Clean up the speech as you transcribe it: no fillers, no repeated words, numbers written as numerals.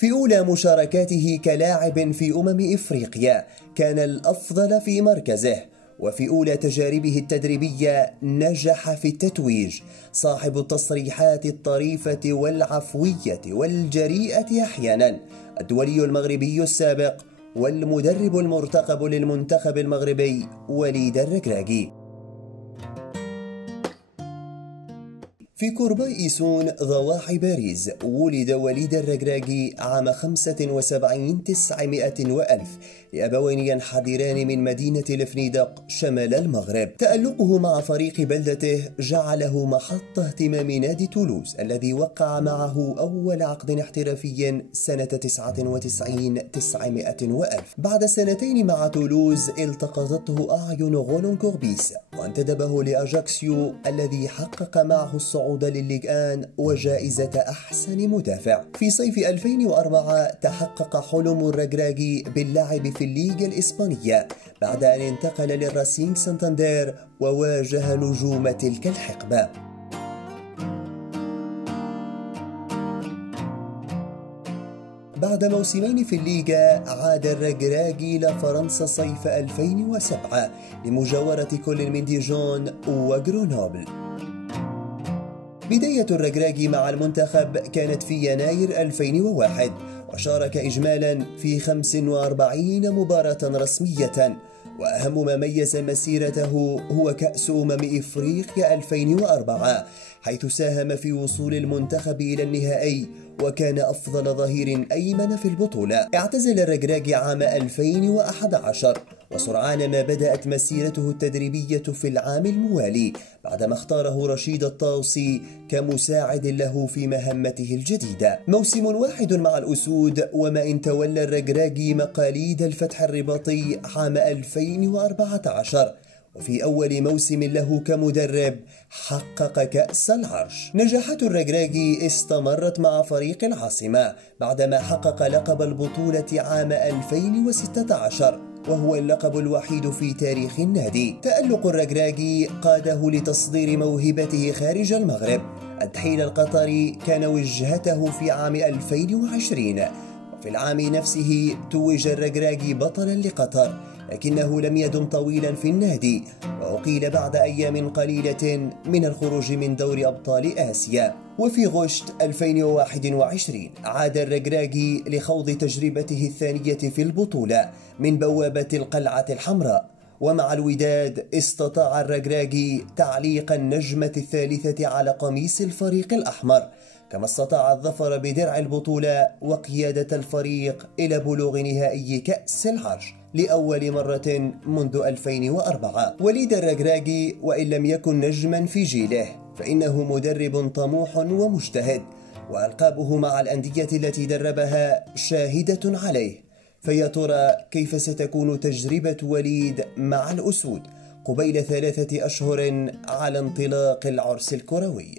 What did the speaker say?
في أولى مشاركاته كلاعب في إفريقيا كان الأفضل في مركزه، وفي أولى تجاربه التدريبية نجح في التتويج. صاحب التصريحات الطريفة والعفوية والجريئة أحيانا، الدولي المغربي السابق والمدرب المرتقب للمنتخب المغربي وليد الركراكي. في كورباي إيسون ضواحي باريس ولد وليد الركراكي عام 75 900 وألف لأبوين ينحدران من مدينة الفنيدق شمال المغرب. تألقه مع فريق بلدته جعله محط اهتمام نادي تولوز الذي وقع معه أول عقد احترافي سنة 99 900 وألف. بعد سنتين مع تولوز التقطته أعين غولون كوربيس وانتدبه لأجاكسيو الذي حقق معه الصعود للليغ 1 وجائزة أحسن مدافع. في صيف 2004 تحقق حلم الركراكي باللعب في الليغا الإسبانية بعد أن انتقل للراسينغ سانتاندير وواجه نجوم تلك الحقبة. بعد موسمين في الليغا عاد الركراكي إلى فرنسا صيف 2007 لمجاورة كل من ديجون وغرونوبل. بداية الركراكي مع المنتخب كانت في يناير 2001 وشارك إجمالا في 45 مباراة رسمية، وأهم ما ميز مسيرته هو كأس إفريقيا 2004 حيث ساهم في وصول المنتخب إلى النهائي وكان أفضل ظهير أيمن في البطولة. اعتزل الركراكي عام 2011 وسرعان ما بدأت مسيرته التدريبية في العام الموالي بعدما اختاره رشيد الطاوسي كمساعد له في مهمته الجديدة. موسم واحد مع الأسود وما إن تولى الركراكي مقاليد الفتح الرباطي عام 2014، وفي أول موسم له كمدرب حقق كأس العرش. نجاحات الركراكي استمرت مع فريق العاصمة بعدما حقق لقب البطولة عام 2016 وهو اللقب الوحيد في تاريخ النادي. تألق الركراكي قاده لتصدير موهبته خارج المغرب. التحيل القطري كان وجهته في عام 2020، وفي العام نفسه توج الركراكي بطلا لقطر، لكنه لم يدم طويلا في النادي وأقيل بعد أيام قليلة من الخروج من دور أبطال آسيا. وفي غشت 2021 عاد الركراكي لخوض تجربته الثانية في البطولة من بوابة القلعة الحمراء، ومع الوداد استطاع الركراكي تعليق النجمة الثالثة على قميص الفريق الأحمر، كما استطاع الظفر بدرع البطولة وقيادة الفريق إلى بلوغ نهائي كأس العرش لأول مرة منذ 2004. وليد الركراكي وإن لم يكن نجما في جيله فإنه مدرب طموح ومجتهد، وألقابه مع الأندية التي دربها شاهدة عليه. فيا ترى كيف ستكون تجربة وليد مع الأسود قبيل 3 أشهر على انطلاق العرس الكروي؟